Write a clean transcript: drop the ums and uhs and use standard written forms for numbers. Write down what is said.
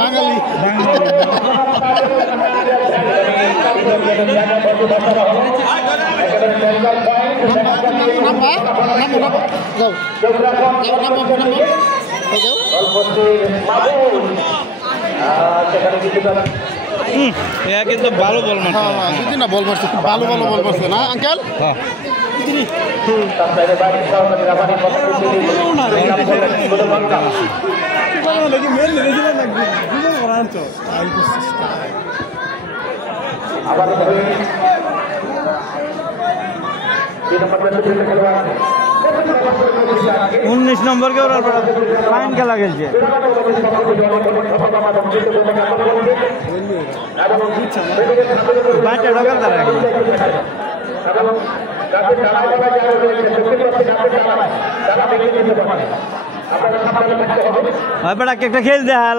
বাঙালি কিন্তু ভালো বল মারছে না বল মারছে খুব ভালো ভালো বল মারছে না আঙ্কেল उन्नीस नंबर के फाइन खेला खेलছে বেটা একটা খেলতে হ্যাঁ